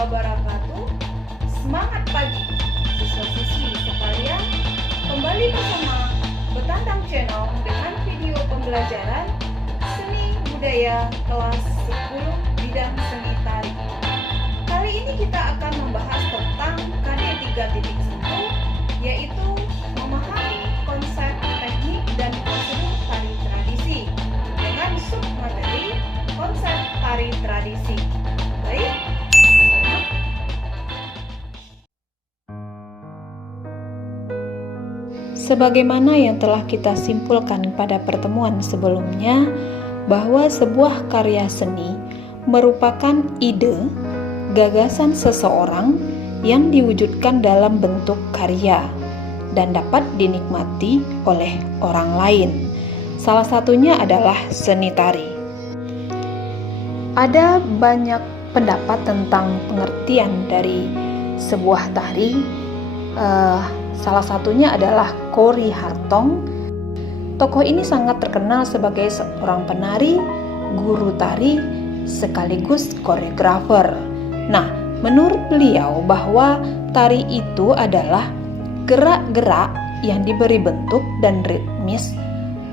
wabarakatuh. Semangat pagi siswa-siswi sekalian. Kembali bersama Betantang Channel dengan video pembelajaran seni budaya kelas 10 bidang seni tari. Kali ini kita akan membahas tentang KD 3.1, yaitu memahami konsep, teknik, dan prosedur tari tradisi dengan submateri konsep tari tradisi. Baik, sebagaimana yang telah kita simpulkan pada pertemuan sebelumnya, bahwa sebuah karya seni merupakan ide, gagasan seseorang yang diwujudkan dalam bentuk karya dan dapat dinikmati oleh orang lain. Salah satunya adalah seni tari. Ada banyak pendapat tentang pengertian dari sebuah tari. Salah satunya adalah Kori Hartong. Tokoh ini sangat terkenal sebagai seorang penari, guru tari, sekaligus koreografer. Nah, menurut beliau bahwa tari itu adalah gerak-gerak yang diberi bentuk dan ritmis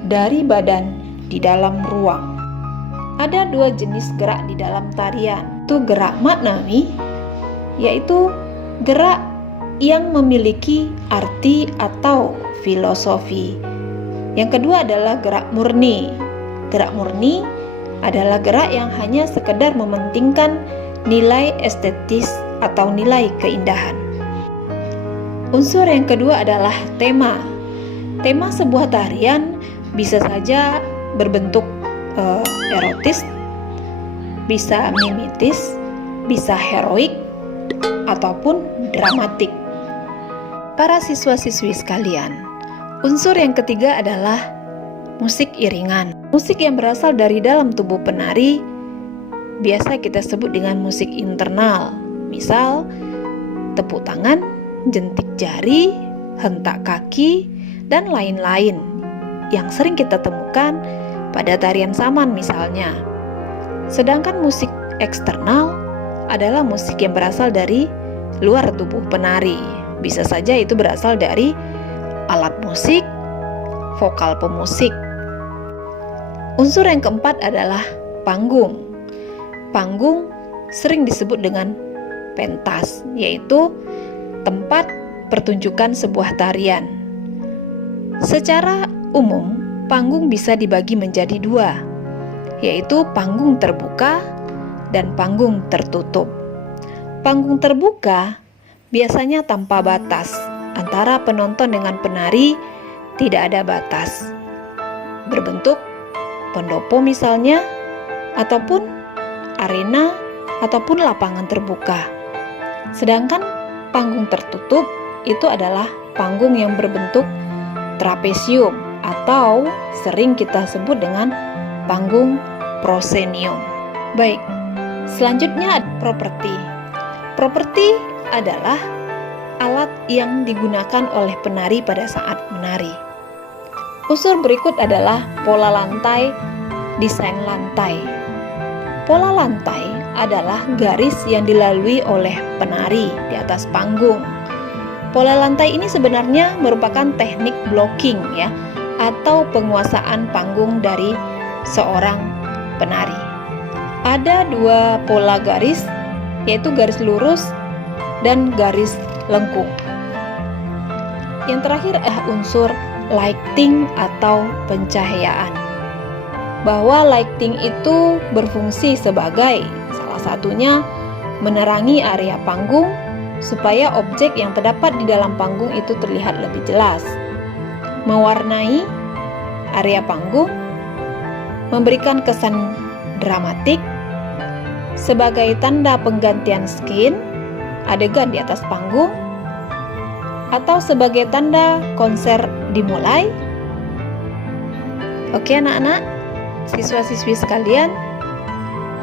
dari badan di dalam ruang. Ada dua jenis gerak di dalam tarian. Itu gerak maknawi, yaitu gerak yang memiliki arti atau filosofi. Yang kedua adalah gerak murni. Gerak murni adalah gerak yang hanya sekedar mementingkan nilai estetis atau nilai keindahan. Unsur yang kedua adalah tema. Tema sebuah tarian bisa saja berbentuk erotis, bisa mimetis, bisa heroik, ataupun dramatik. Para siswa-siswi sekalian, unsur yang ketiga adalah musik iringan. Musik yang berasal dari dalam tubuh penari biasa kita sebut dengan musik internal. Misal, tepuk tangan, jentik jari, hentak kaki, dan lain-lain yang sering kita temukan pada tarian saman misalnya. Sedangkan musik eksternal adalah musik yang berasal dari luar tubuh penari. Bisa saja itu berasal dari alat musik, vokal pemusik. Unsur yang keempat adalah panggung. Panggung sering disebut dengan pentas, yaitu tempat pertunjukan sebuah tarian. Secara umum, panggung bisa dibagi menjadi dua, yaitu panggung terbuka dan panggung tertutup. Panggung terbuka biasanya tanpa batas. Antara penonton dengan penari tidak ada batas. Berbentuk pendopo misalnya, ataupun arena, ataupun lapangan terbuka. Sedangkan panggung tertutup itu adalah panggung yang berbentuk trapesium atau sering kita sebut dengan panggung proscenium. Baik, selanjutnya ada properti. Properti adalah alat yang digunakan oleh penari pada saat menari. Unsur berikut adalah pola lantai, desain lantai. Pola lantai adalah garis yang dilalui oleh penari di atas panggung. Pola lantai ini sebenarnya merupakan teknik blocking ya, atau penguasaan panggung dari seorang penari. Ada dua pola garis, yaitu garis lurus dan garis lengkung. Yang terakhir adalah unsur lighting atau pencahayaan. Bahwa lighting itu berfungsi sebagai salah satunya menerangi area panggung supaya objek yang terdapat di dalam panggung itu terlihat lebih jelas, mewarnai area panggung, memberikan kesan dramatik sebagai tanda penggantian scene, adegan di atas panggung, atau sebagai tanda konser dimulai. Oke anak-anak, siswa-siswi sekalian,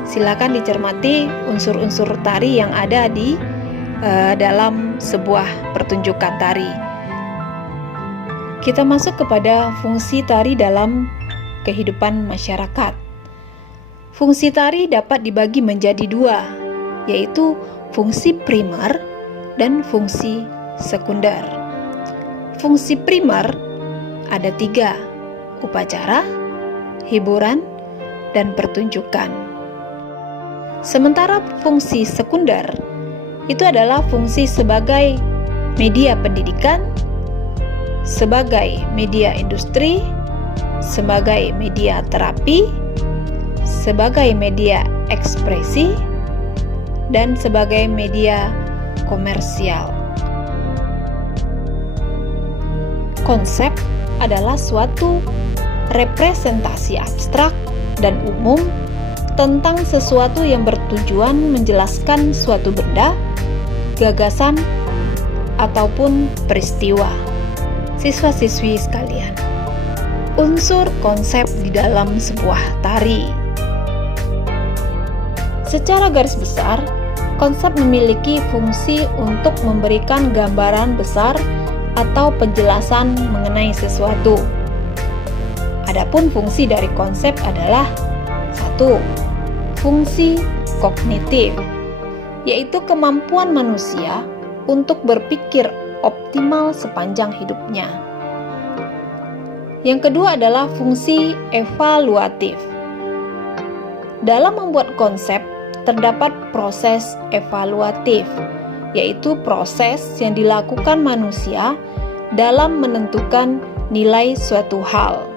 silakan dicermati unsur-unsur tari yang ada di dalam sebuah pertunjukan tari. Kita masuk kepada fungsi tari dalam kehidupan masyarakat. Fungsi tari dapat dibagi menjadi dua, yaitu fungsi primer dan fungsi sekunder. Fungsi primer ada 3, upacara, hiburan, dan pertunjukan. Sementara fungsi sekunder itu adalah fungsi sebagai media pendidikan, sebagai media industri, sebagai media terapi, sebagai media ekspresi, dan sebagai media komersial. Konsep adalah suatu representasi abstrak dan umum tentang sesuatu yang bertujuan menjelaskan suatu benda, gagasan, ataupun peristiwa. Siswa-siswi sekalian, unsur konsep di dalam sebuah tari. Secara garis besar, konsep memiliki fungsi untuk memberikan gambaran besar atau penjelasan mengenai sesuatu. Adapun fungsi dari konsep adalah 1. Fungsi kognitif, yaitu kemampuan manusia untuk berpikir optimal sepanjang hidupnya. Yang kedua adalah fungsi evaluatif. Dalam membuat konsep, terdapat proses evaluatif, yaitu proses yang dilakukan manusia dalam menentukan nilai suatu hal.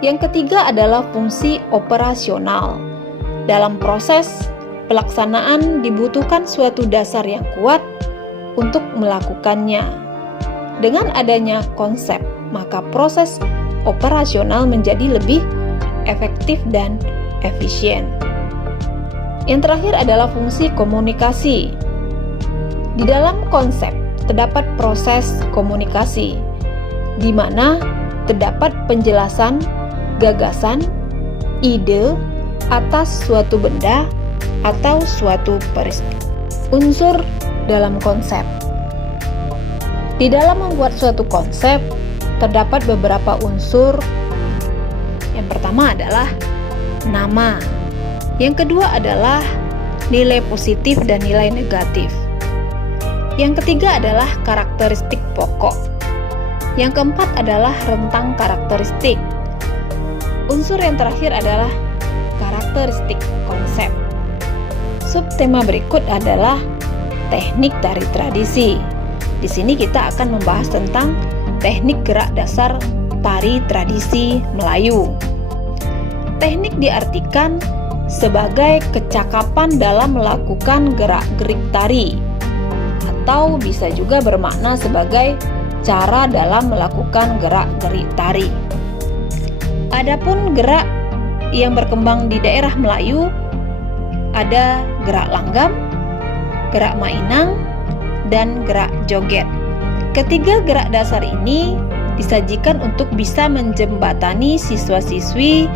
Yang ketiga adalah fungsi operasional. Dalam proses pelaksanaan dibutuhkan suatu dasar yang kuat untuk melakukannya. Dengan adanya konsep, maka proses operasional menjadi lebih efektif dan efisien. Yang terakhir adalah fungsi komunikasi. Di dalam konsep terdapat proses komunikasi, di mana terdapat penjelasan gagasan, ide atas suatu benda atau suatu peristiwa. Unsur dalam konsep. Di dalam membuat suatu konsep, terdapat beberapa unsur. Yang pertama adalah nama. Yang kedua adalah nilai positif dan nilai negatif. Yang ketiga adalah karakteristik pokok. Yang keempat adalah rentang karakteristik. Unsur yang terakhir adalah karakteristik konsep. Subtema berikut adalah teknik tari tradisi. Di sini kita akan membahas tentang teknik gerak dasar tari tradisi Melayu. Teknik diartikan sebagai kecakapan dalam melakukan gerak-gerik tari, atau bisa juga bermakna sebagai cara dalam melakukan gerak-gerik tari. Adapun gerak yang berkembang di daerah Melayu ada gerak langgam, gerak mainang, dan gerak joget. Ketiga gerak dasar ini disajikan untuk bisa menjembatani siswa-siswi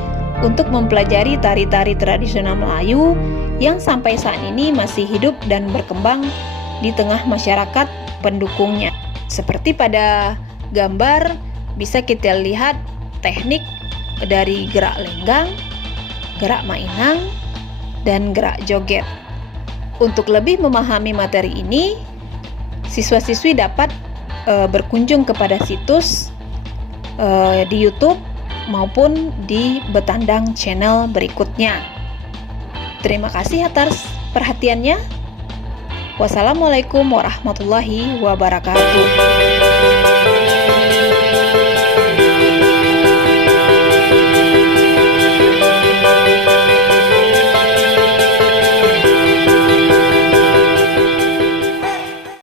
untuk mempelajari tari-tari tradisional Melayu yang sampai saat ini masih hidup dan berkembang di tengah masyarakat pendukungnya. Seperti pada gambar bisa kita lihat teknik dari gerak lenggang, gerak mainang, dan gerak joget. Untuk lebih memahami materi ini, siswa-siswi dapat berkunjung kepada situs di YouTube maupun di Betandang channel berikutnya. Terima kasih atas perhatiannya. Wassalamualaikum warahmatullahi wabarakatuh.